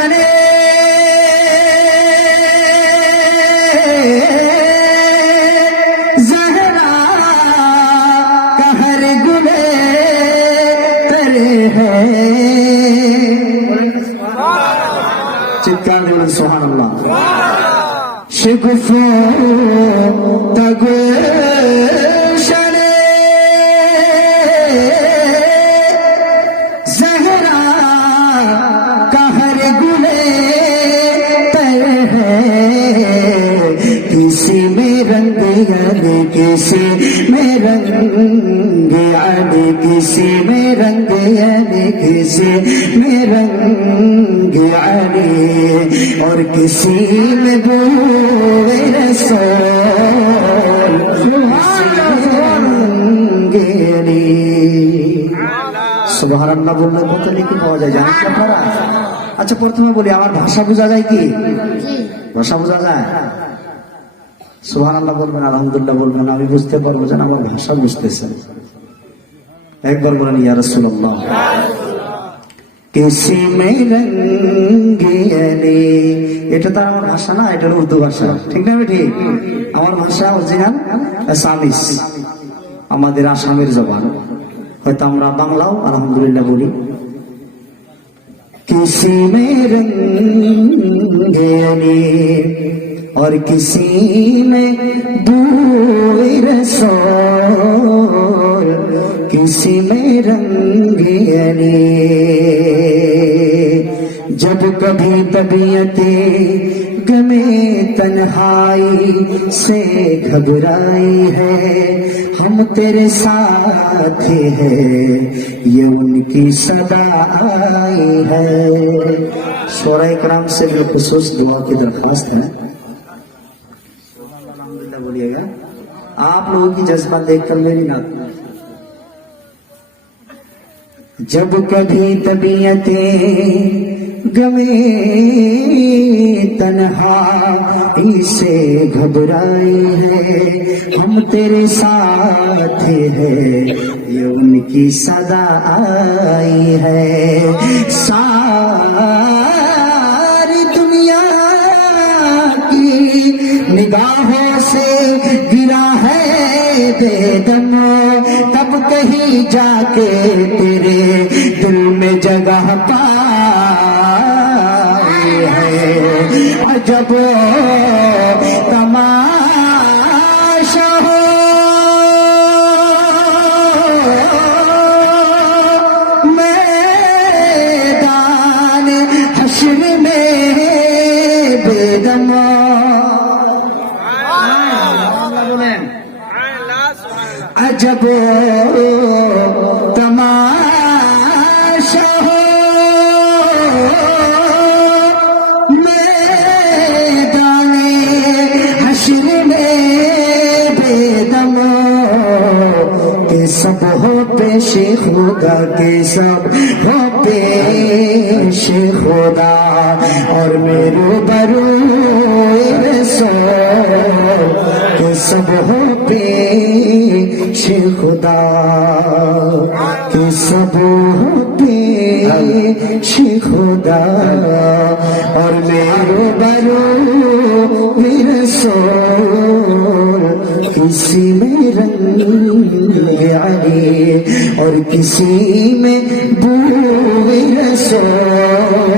জানে। চিৎকার বলেন সোহান সে গুফ তাগুয়ে किसी में रंग अली किसी में रंग अली किसी में रंग अली और किसी में बोए रसूल रंगेली সুবহান আল্লাহ বললে কত লিখে পাওয়া যায় জানেন কি আপনারা আচ্ছা প্রথমে বলি আমার ভাষা বোঝা যায় কি ভাষা বোঝা যায় সুহান আল্লাহ বলবেন আলহামদুল্লাহ বলবেন, আমি বুঝতে পারব যেন আমার ভাষা বুঝতেছেন। একবার বলেন, ইয়া এটা আমার ভাষা না, এটা উর্দু ভাষা। ঠিক না আমার ভাষা অরিজিনাল আমাদের আসামের জবান। হয়তো আমরা বাংলাও, আলহামদুলিল্লাহ বলি। কিসি اور کسی میں دور رسول، کسی میں رنگ یعنی۔ جب کبھی طبیعتیں میں تنہائی سے گھبرائی ہے، ہم تیرے ساتھ ہیں، یہ ان کی صدا آئی ہے۔ سورہ کرام سے بالخصوص دعا کی درخواست ہے۔ کیجیے گا۔ آپ لوگوں کی جذبہ دیکھ کر میری نات جب کبھی طبیعتیں گمیں تنہا اسے گھبرائی ہے ہم تیرے ساتھ ہیں، یہ ان کی صدا آئی ہے۔ ساتھ دم تب کہیں جا کے تیرے دل میں جگہ پائے ہے۔ عجب تماشا ہو۔ میدان حشر میں بے دماغ तमाशा हो मैदाने हश्र में बेदम के सब हो पेश खुदा के सब हो पेश खुदा और मेरे बरू सो के सब हो पेश खुदा के सब हो पेश खुदा और मेरे बरू रसूल किसी में रंग अली और किसी में बू रसूल